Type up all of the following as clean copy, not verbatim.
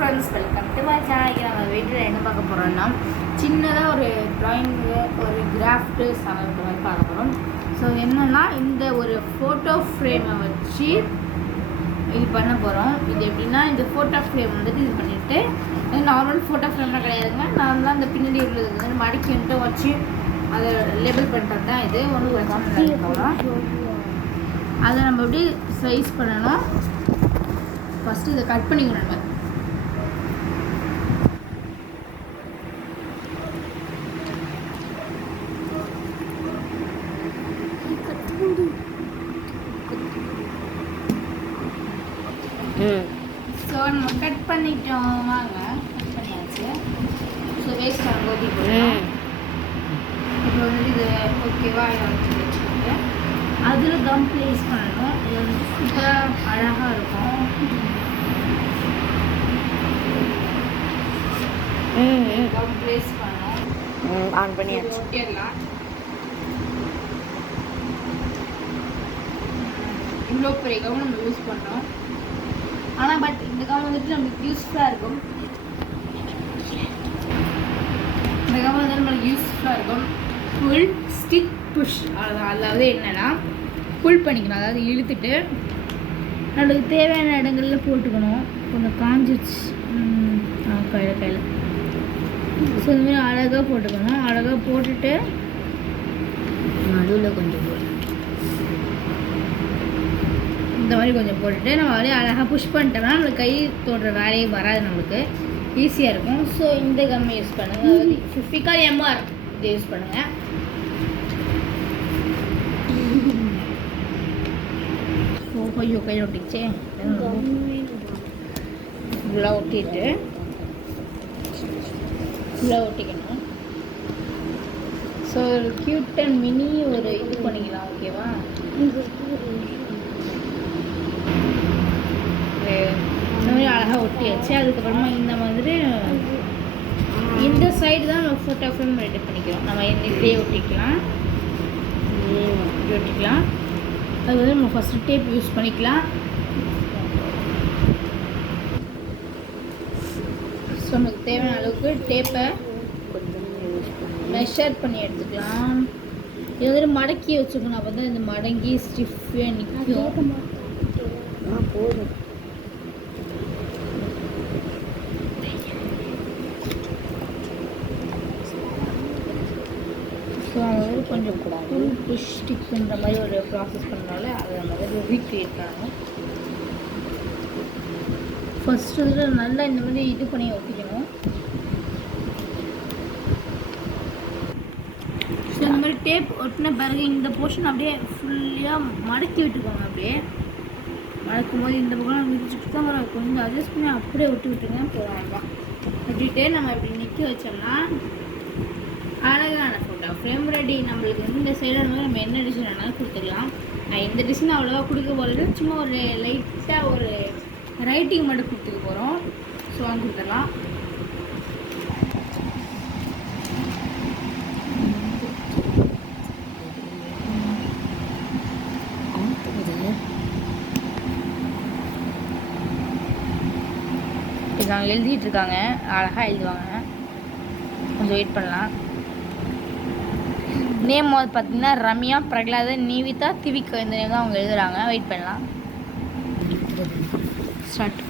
Friends, welcome to my channel. நம்ம வீட்டில் என்ன பார்க்க போகிறோம்னா சின்னதாக ஒரு ட்ராயிங்கு ஒரு கிராஃப்ட்டு சமைக்கிற மாதிரி பார்க்க போகிறோம். ஸோ என்னென்னா இந்த ஒரு ஃபோட்டோ ஃப்ரேமை வச்சு இது பண்ண போகிறோம். இது எப்படின்னா இந்த ஃபோட்டோ ஃப்ரேம் வந்துட்டு இது பண்ணிவிட்டு நார்மல் ஃபோட்டோ ஃப்ரேம்லாம் கிடையாதுங்க. நார்மலாக அந்த பின்னாடி உள்ளது வந்து மடிக்கி வந்துட்டு வச்சு அதை லேபிள் பண்ணுறது தான். இது ஒன்று வச்சு அதை நம்ம எப்படி சைஸ் பண்ணணும். ஃபஸ்ட்டு இதை கட் பண்ணிக்கணும். நம்ம ஸோ நம்ம கட் பண்ணிட்டோம். வாங்க கட் பண்ணியாச்சு. ஸோ வேஸ்ட் ஆன கோபி போடணும். இப்போ வந்து இது ஓகேவா வச்சுட்டு அதில் கம் ப்ளேஸ் பண்ணணும். இது வந்து சூப்பராக அழகாக இருக்கும். கம் ப்ளேஸ் பண்ணணும். ஆன் பண்ணியாச்சு. ஒட்டிடலாம். இவ்வளோ பெரிய கம் நம்ம யூஸ் பண்ணோம். ஆனால் பட் இந்த கம் வந்துட்டு நம்மளுக்கு யூஸ்ஃபுல்லாக இருக்கும். இந்த கம் வந்து நம்மளுக்கு யூஸ்ஃபுல்லாக இருக்கும். புல் ஸ்டிக் புஷ் அவ்வளோதான். அதாவது என்னென்னா புல் பண்ணிக்கணும். அதாவது இழுத்துட்டு நம்மளுக்கு தேவையான இடங்களில் போட்டுக்கணும். கொஞ்சம் காஞ்சிச்சு கையில் ஸோ இந்த மாதிரி அழகாக போட்டுக்கணும். அழகாக போட்டுட்டு நடுவில் கொஞ்சம் இந்த மாதிரி கொஞ்சம் போட்டுட்டு நம்ம அப்படியே அழகாக புஷ் பண்ணிட்டோம்னா நம்மளுக்கு கை தோன்ற வேலையே வராது. நம்மளுக்கு ஈஸியாக இருக்கும். ஸோ இந்த கம்மை யூஸ் பண்ணுங்கள். அதாவது ஃபிஃபிகால் எம்ஆர் இதை யூஸ் பண்ணுங்கள். ஐயோ கையில் ஒட்டிச்சே. ஃபுல்லாக ஒட்டிட்டு ஃபுல்லாக ஒட்டிக்கணும். ஸோ ஒரு க்யூட் அண்ட் மினி ஒரு இது பண்ணிக்கலாம். ஓகேவா? இந்த மாதிரி அழகாக ஒட்டியாச்சு. அதுக்கப்புறமா இந்த மாதிரி இந்த சைடு தான் நம்ம ஃபோட்டோ ஃப்ரேம் ரெடி பண்ணிக்கிறோம். நம்ம இதே ஒட்டிக்கலாம். இப்படி ஒட்டிக்கலாம். அது வந்து நம்ம ஃபஸ்ட்டு டேப் யூஸ் பண்ணிக்கலாம். ஸோ நமக்கு தேவையான அளவுக்கு டேப்பை மெஷர் பண்ணி எடுத்துக்கலாம். இது வந்துட்டு மடக்கி வச்சுக்கணும். அப்போ தான் இந்த மடங்கி ஸ்டிஃபாக நிற்கும். போதும். ஸோ அது கொஞ்சம் ஃபுல் புஷ் ஸ்டிக்ன்ற மாதிரி ஒரு ப்ராசஸ் பண்ணனால அதை நம்ம வந்து ரீக்ரியேட் பண்ணணும். ஃபஸ்ட்டு வந்து நல்லா இந்த மாதிரி இது பண்ணி ஒட்டிக்கணும். ஸோ இந்த மாதிரி டேப் ஒட்டின பிறகு இந்த போர்ஷன் அப்படியே ஃபுல்லாக மடக்கி விட்டுக்கோங்க. அப்படியே மடக்கும் போது இந்த பக்கம் விரிச்சுட்டு தான் வரும். கொஞ்சம் அட்ஜஸ்ட் பண்ணி அப்படியே ஒட்டி விட்டுருங்க. போகலாம் விட்டுட்டு நம்ம இப்படி நிற்க வச்சோம்னா அழகான ஃபோட்டோ ஃப்ரேம் ரெடி. நம்மளுக்கு வந்து இந்த சைடு வந்து நம்ம என்ன டிசைன் வேணாலும் கொடுத்துக்கலாம். நான் இந்த டிசைன் அவ்வளோவா கொடுக்க போகிறது சும்மா ஒரு லைட்டாக ஒரு ரைட்டிங் மட்டும் கொடுத்துக்க போகிறோம். ஸோ வாங்கி கொடுத்துடலாம். அவங்க எழுதிட்டு இருக்காங்க. அழகாக எழுதுவாங்க. கொஞ்சம் வெயிட் பண்ணலாம். நேம் வந்து பார்த்தீங்கன்னா ரம்யா, பிரகலாதன், நிவிதா, திவிகா இந்த நேம் தான் அவங்க எழுதுகிறாங்க. வெயிட் பண்ணலாம். ஸ்டார்ட்.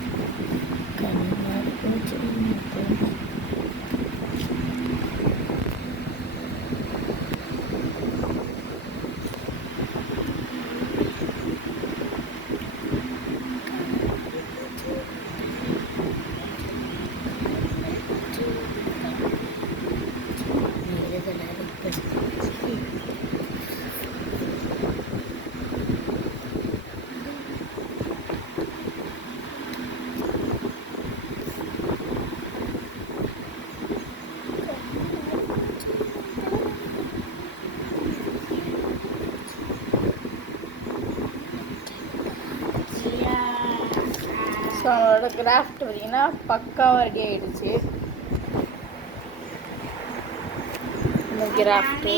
ஸோ அவங்களோட கிராஃப்ட் பார்த்திங்கன்னா பக்காவாக ரெடி ஆகிடுச்சு. இந்த கிராஃப்ட்டு